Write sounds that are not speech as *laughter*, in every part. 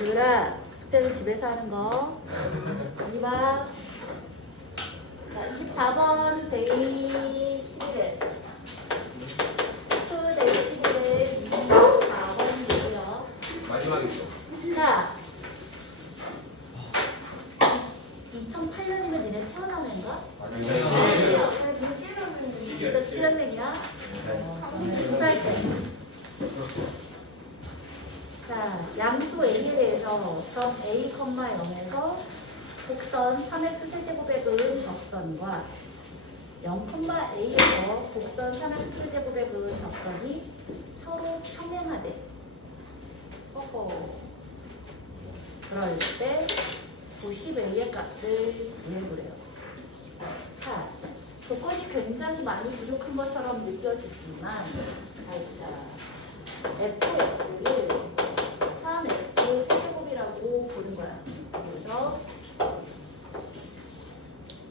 유라 숙제는 집에서 하는 거. 여기 봐. 자, 24번 데이 11일. 스프 데이 11일 24번이고요. 마지막에 있어. 자, 2008년이면 니네 태어난 애인가? 아니요. 2007년생이야? 두살 때. 자, 양수 A에 대해서 점 A, 0에서 곡선 3x 세제곱의 접선과 0,A에서 곡선 3x 세제곱의 접선이 서로 평행하대. 허허. 그럴 때 90A의 값을 구해보래요. 자, 조건이 굉장히 많이 부족한 것처럼 느껴지지만 자, fx를 3x 거야. 그래서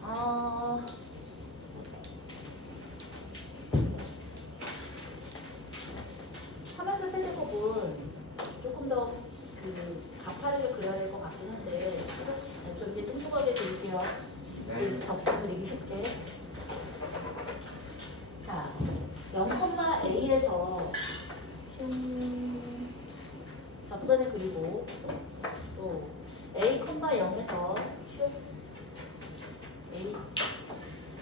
어, 삼x 세제곱은 조금 더그 가파르게 그려야 될 것 같긴 한데 좀 이게 뚱뚱하게 그릴게요. 네. 접수 그리기 쉽게. 자, 0,A에서 흉 접선을 그리고 또 A,0에서 흉 A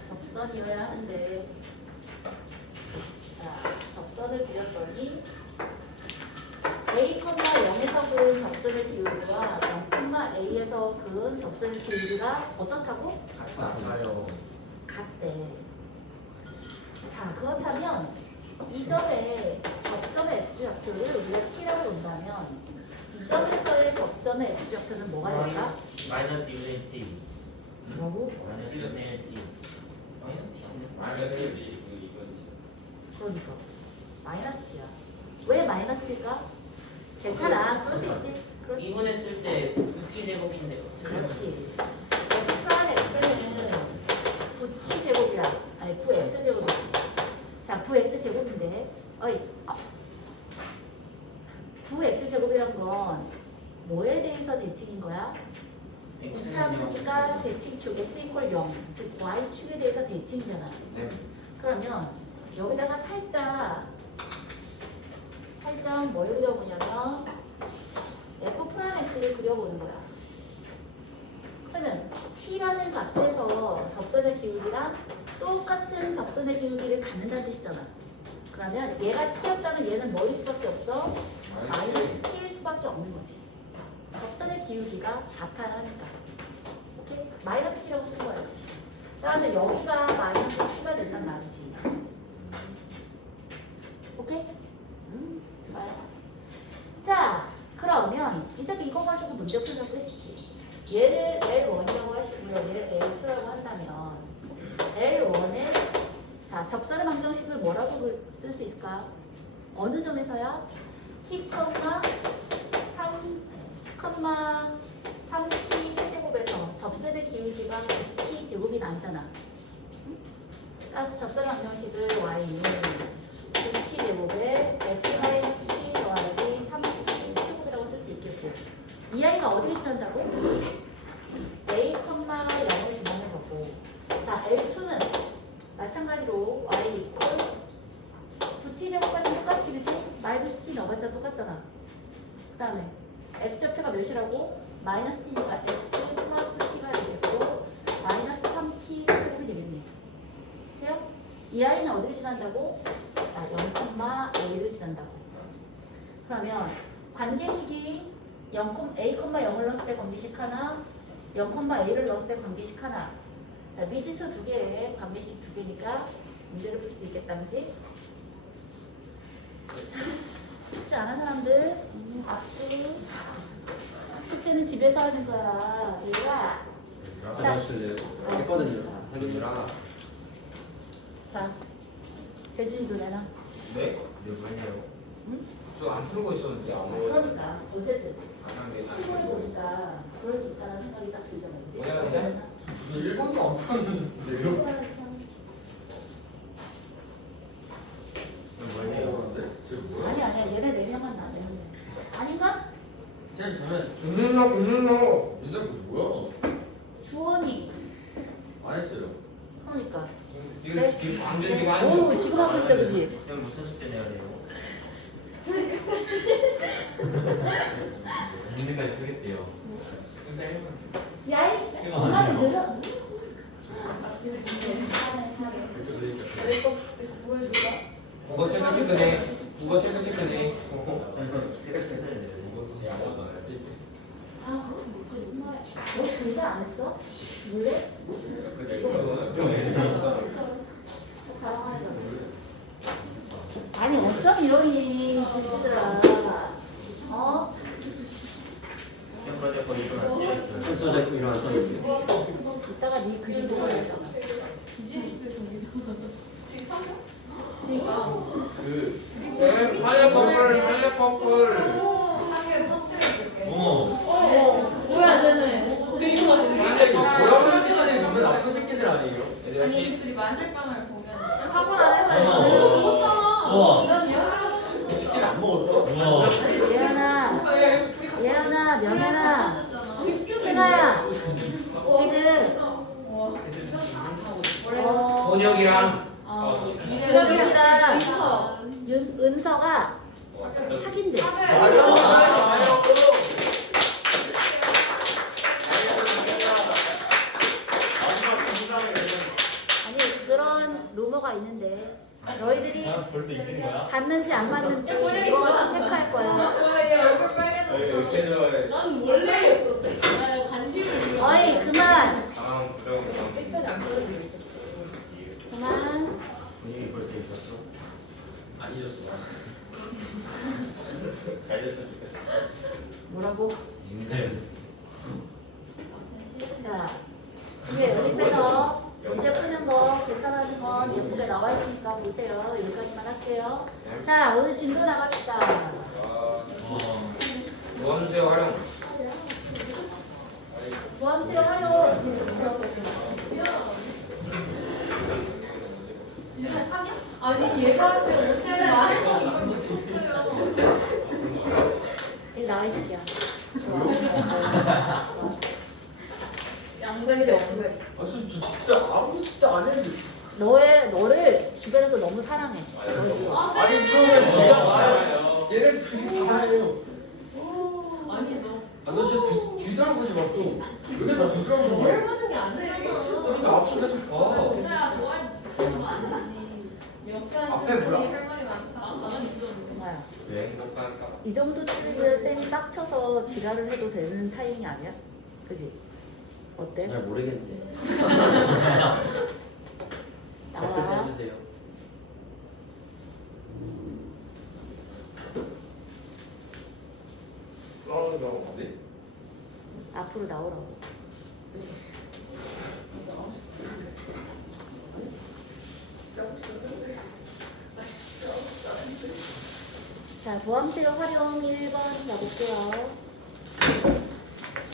접선이어야 하는데 자, 접선을 그렸더니 A, 0에서 그은 접선의 기울기와 0,A에서 그은 접선의 기울기가 어떻다고? 같아요. 같대. 자, 그렇다면 이 점의 접점의 x좌표를 우리가 t라고 본다면 이 점에서의 접점의 x좌표는 뭐가 될까? 마이너스 1의 t 뭐고? 마이너스 1의 t 마이너스 t 아니야? 마이너스 1 이거지. 그러니까 마이너스 t야. 왜 마이너스 t일까? 괜찮아. 그럴 수 있지. 그럴 수 있지. 이분했을 때 9t 제곱인데요. 그렇지. 플러스 x는 9t 제곱이야. 아니 9x 제곱. 자, 9x 제곱인데, 어이, 9x 제곱이란 건 뭐에 대해서 대칭인 거야? 대칭축 x 이퀄 0, 즉 y축에 대해서 대칭이잖아. 네. 그러면 여기다가 살짝 살짝 뭘 그려보냐면 f 프라임 x를 그려보는 거야. 그러면 t라는 값에서 접선의 기울기랑 똑같은 접선의 기울기를 갖는다는 뜻이잖아. 그러면 얘가 t였다면 얘는 뭐일 수밖에 없어? 마이너스 t일 수밖에 없는 거지. 접선의 기울기가 같아야 하니까. 오케이? 마이너스 t라고 쓴 거예요. 따라서 여기가 마이너스 t가 된단 말이지. 오케이? 음. 자, 그러면 이제 이거 가지고 문제 풀면 끝이지. 얘를 L1이라고 하시고요. 얘를 L2라고 한다면 L1에 자, 접선의 방정식을 뭐라고 쓸 수 있을까? 어느 점에서야? t, 3, 3t 접선의 기울기가 t 제곱이 나잖아. 응? 따라서 접선의 방정식을 y는 2t 제곱에 x 마이너스 t 더하기 3t 세제곱이라고 쓸 수 있겠고 이 아이가 어디를 지난다고? a, 0을 지나는 거고 자 L2는 마찬가지로 y 이퀄 9t 제곱까지 똑같이 그지? 마이너스 t 넣어봤자 똑같잖아 그 다음에 x좌표가 몇이라고? 마이너스 t니까 x 플러스 t가 되겠고 마이너스 3t 세제곱이 되겠네 돼요? 이 아이는 어디를 지난다고? 아, 0,a를 지난다고 그러면 관계식이 0, a, 0을 넣었을 때 관계식 하나 0,a를 넣었을 때 관계식 하나 자, 미지수 두 개에 관계식 두 개니까 문제를 풀 수 있겠다, 그지? 자, 숙제 안 한 사람들 음, 박수 숙제는 집에서 하는 거야 얘가 화장실에 했거든요. 유라. 자 재준이도 내놔 네? 이거 뭐예요? 응? 저안 풀고 있었는데 아, 안 그러니까 어쨌든 안한 게. 시골에 보니까 그럴 수 있다는 생각이 딱 들잖아 그지? 뭐야, 뭐야? 일본도 안 풀었는데 이렇게 뭐예요? 뭐야? 아니 아니야 얘네 네 명만 나, 네 명. 아닌가? 세 그냥 저는 듣는 너 듣는 너. 윤석 뭐야? 주원이. 안 했어요. 그러니까. 지금 지금 지금 안오 지금 하고 있어 그지? 쌤 무슨 숙제 내야 돼요? 있는까지 하겠대요. 야이씨. 엄마는. 늘어. 국어 체크 체크네. 국어 체크 체크네. 제가 쌤을 내야 돼요. 아, 너 진짜 안 했어? 몰래? 어쩜 이러니 진짜들아 어? 일어나 일어나서 이따가 네 글씨 보고 그. 어머. 뭐야 쟤는 아니 뭐라고 시간에 너무 나쁜 새끼들 아니에요? 아니 둘이 마늘빵을 보면 학원 안에서 어머. 우와. 이건 여러 이 새끼를 안 먹었어? 우와. 예연아 예연아 명연아 신아야. 지금 어 번역이랑. 은혁이랑 윤, 은서가 사귄대. 아니 그런 루머가 있는데 너희들이 벌써 이긴 거야? 봤는지 안 봤는지 이거 좀 체크할 거야 뭐야 얘 얼굴 빨개졌어 난 원래 나 관심을 어이 그만 부정이 그만 분위기 벌써 있었어? 안 잊었어. *laughs* 잘 됐으면 좋겠어. 뭐라고? 인생. 자 위에 연립해서 문제 푸는 거 계산하는 건 예쁘게 나와 있으니까 보세요. 여기까지만 할게요. 자 오늘 진도 나갑시다. 어. 원수의 활용. 모함수요 활용. 아니 얘가 제 옷에 마늘빵 이걸 못 여기 나와 있을게요 양배기 엉배 아 진짜 진짜 아무 짓도 안 했는데. 너의 너를 주변에서 너무 사랑해. 아니 처음에 제가 와요. 얘네 둘이 다 해요. 아니 너 뒤- 뒤돌아보지 마 또. 왜나 뒤돌아보는 거야? 열받는 게 안 돼. 나 앞서 계속 봐. 진짜 뭐하는지 옆에 앞에 앉은 뭐야? 분이 할 말이 많다. 나 가만히 있었는데. 정말 왜 행복한 사람. 이 정도쯤이면 쌤이 빡쳐서 지랄을 해도 되는 타이밍 아니야? 그지? 어때? 잘 모르겠는데. 나와 해주세요. 네? 앞으로 나오라고 자, 보암식의 활용 1번 가볼게요.